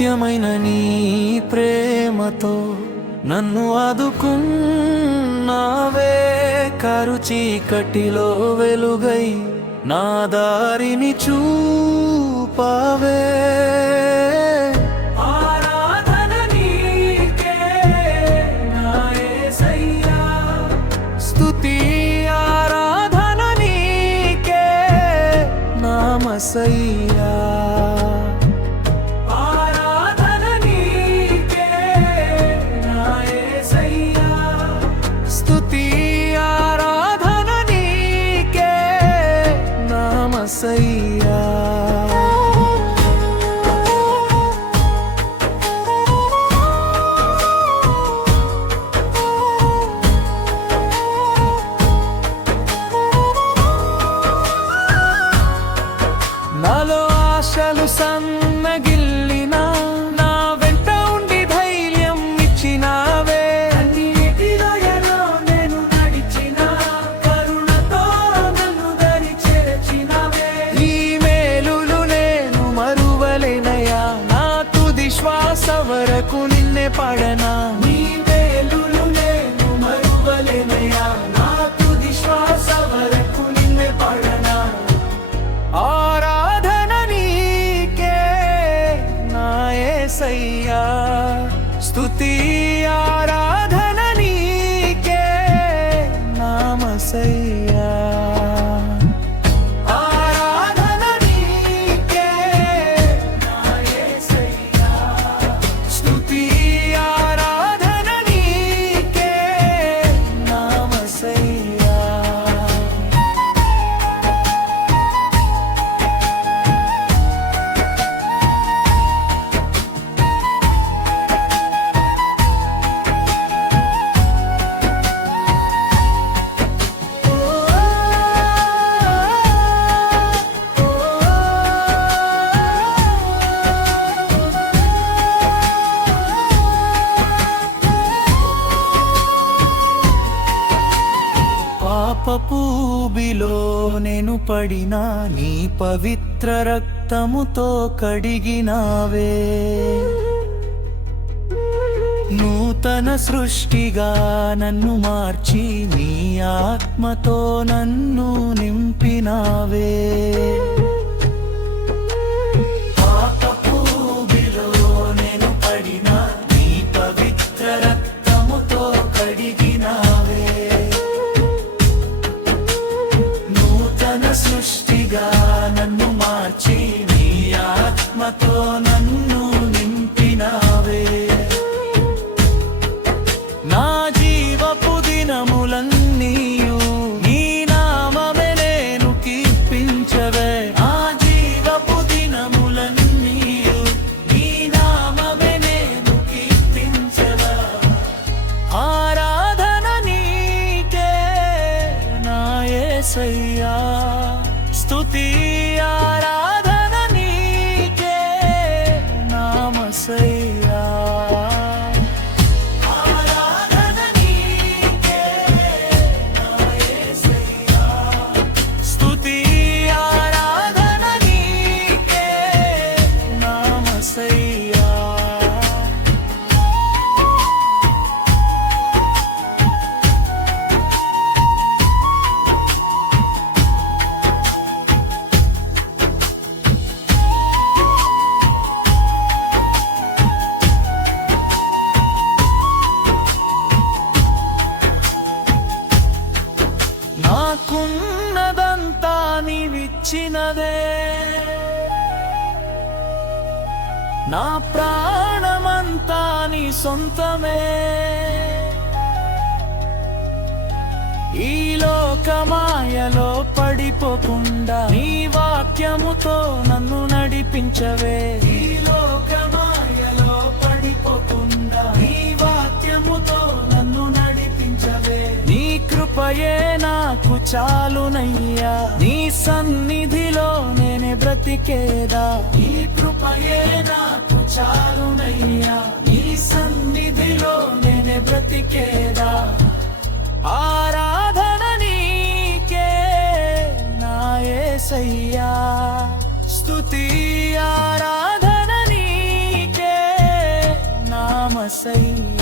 సత్యమైన నీ ప్రేమతో నన్ను ఆదుకున్నావే. కరు చీకటిలో వెలుగై నా దారిని చూపావే. ఆరాధన నీకే నా యేసయ్యా, స్తుతి ఆరాధన నీకే నా మసయ్యా. నాలో ఆశలు సన్నగిల్లినా నా వెంట ఉండి ధైర్యం ఇచ్చినావే. అన్నిటిలో నేను నడిచినా కరుణతో నన్ను దరి చేర్చినావే. ఈ మేలులు నేను మరువలేనయ్యా, నా తుది శ్వాస వరకు నిన్నే పాడనా. నీ మేలులు నేను మరువలేనయ్యా, నా తుది శ్వాస వరకు నిన్నే పాడనా. యేసయ్యా, స్తుతి ఆరాధన నీకే నా మసయ్యా. ఆరాధన నీకే నా యేసయ్యా, స్తుతి ఆరాధన నీకే నా మసయ్యా. పాపపూబిలో నేను పడినా నీ పవిత్ర రక్తముతో కడిగినావే. నూతన సృష్టిగా నన్ను మార్చి నీ ఆత్మతో నన్ను నింపినావే. పాపపూబిలో నేను పడినా నీ పవిత్ర రక్తముతో కడిగినావే. సృష్టిగా నన్ను మార్చి నీ ఆత్మతో నన్ను నింపినావే. నా జీవపు దినములన్నీయు నీ నామమే నేను కీర్తించవే. నా జీవపు దినములన్నీయు నీ నామమే నేను కీర్తించవే. ఆరాధన నీకే నా యేసయ్యా, స్తుతి ఆరాధన నీకే నా మసయ్యా. ఆరాధన నీకే నా యేసయ్యా, స్తుతి ఆరాధన నీకే నా మసయ్యా. నాకున్నదంతా నీవిచ్చినదే, నా ప్రాణమంతా నీ సొంతమే. ఈ లోకమాయలో పడిపోకుండా నీ వాక్యముతో నన్ను నడిపించవే. ఈ లోకమాయలో పడిపోకుండా నీ వాక్యముతో నన్ను నడిపించవే. నీ కృపయే నాకు చాలునయ్యా, నీ సన్నిధిలో నేనే బ్రతికేదా. నీ కృపయే నాకు చాలునయ్యా, నీ సన్నిధిలో నేనే బ్రతికేదా. ఆరాధన నీకే నా యేసయ్యా, స్తుతి ఆరాధన నీకే శ్వాసై